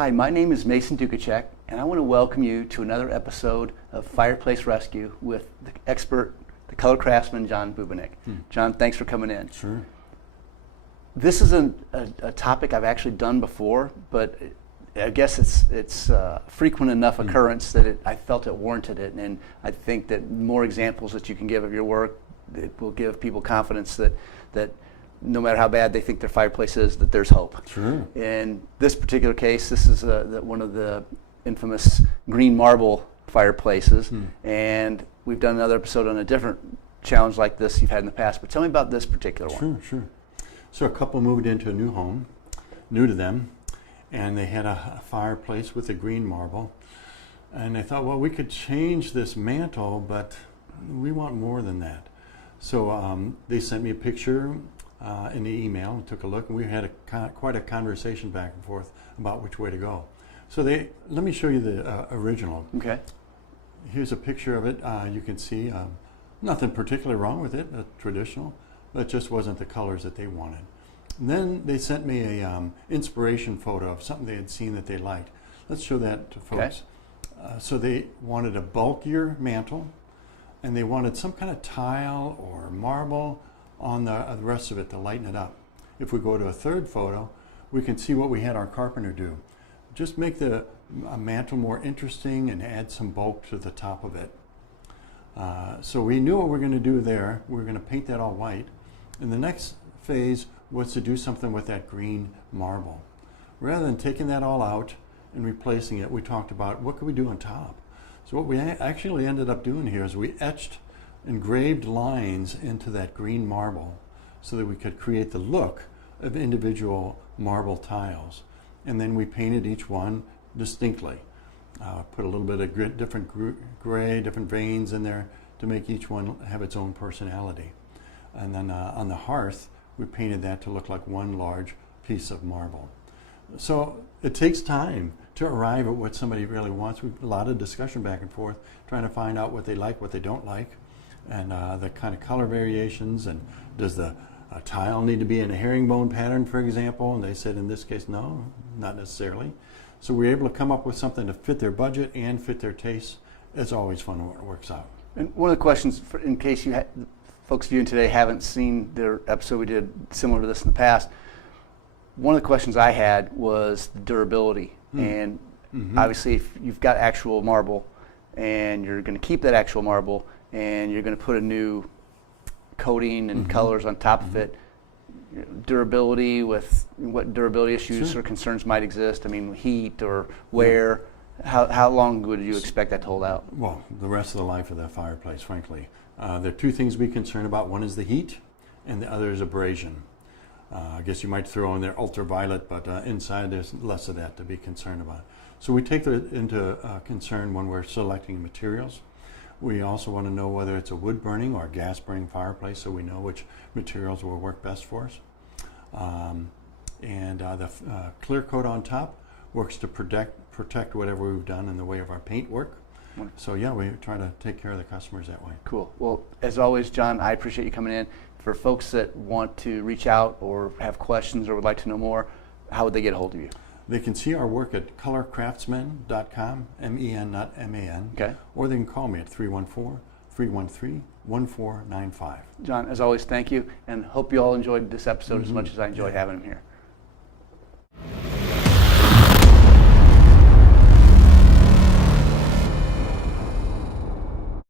Hi, my name is Mason Dukacek, and I want to welcome you to another episode of Fireplace Rescue with the expert, the Color Craftsman, John Bubenik. John, thanks for coming in. Sure. This is a topic I've actually done before, but I guess it's frequent enough occurrence that I felt it warranted it, and I think that more examples that you can give of your work, it will give people confidence that no matter how bad they think their fireplace is, that there's hope. Sure. In this particular case, this is one of the infamous green marble fireplaces, and we've done another episode on a different challenge like this you've had in the past, but tell me about this particular one. Sure. So a couple moved into a new home, new to them, and they had a fireplace with a green marble, and they thought, well, we could change this mantle, but we want more than that. So they sent me a picture in the email and took a look, and we had quite a conversation back and forth about which way to go. So let me show you the original. Okay. Here's a picture of it. You can see nothing particularly wrong with it, traditional, but it just wasn't the colors that they wanted. And then they sent me a inspiration photo of something they had seen that they liked. Let's show that to folks. Okay. So they wanted a bulkier mantle, and they wanted some kind of tile or marble on the rest of it to lighten it up. If we go to a third photo, we can see what we had our carpenter do. Just make the mantle more interesting and add some bulk to the top of it. So we knew what we were going to do there. We were going to paint that all white. And the next phase was to do something with that green marble. Rather than taking that all out and replacing it, we talked about what could we do on top. So what we actually ended up doing here is we etched engraved lines into that green marble so that we could create the look of individual marble tiles. And then we painted each one distinctly. Put a little bit of different gray, different veins in there to make each one have its own personality. And then on the hearth, we painted that to look like one large piece of marble. So it takes time to arrive at what somebody really wants. A lot of discussion back and forth, trying to find out what they like, what they don't like, and the kind of color variations, and does the tile need to be in a herringbone pattern, for example? And they said in this case, no, not necessarily. So we were able to come up with something to fit their budget and fit their tastes. It's always fun when it works out. And one of the questions, in case folks viewing today haven't seen their episode we did similar to this in the past, one of the questions I had was the durability. And obviously if you've got actual marble and you're going to keep that actual marble and you're going to put a new coating and colors on top of it, durability, with what durability issues or concerns might exist? I mean, heat or wear. How long would you expect that to hold out? Well, the rest of the life of that fireplace, frankly. There are two things to be concerned about. One is the heat, and the other is abrasion. I guess you might throw in there ultraviolet, but inside there's less of that to be concerned about. So we take that into concern when we're selecting materials. We also want to know whether it's a wood burning or a gas burning fireplace, so we know which materials will work best for us. The clear coat on top works to protect whatever we've done in the way of our paint work. So yeah, we try to take care of the customers that way. Cool. Well, as always, John, I appreciate you coming in. For folks that want to reach out or have questions or would like to know more, how would they get a hold of you? They can see our work at colorcraftsmen.com, M-E-N, not M-A-N. Okay. Or they can call me at 314-313-1495. John, as always, thank you, and hope you all enjoyed this episode as much as I enjoyed having him here.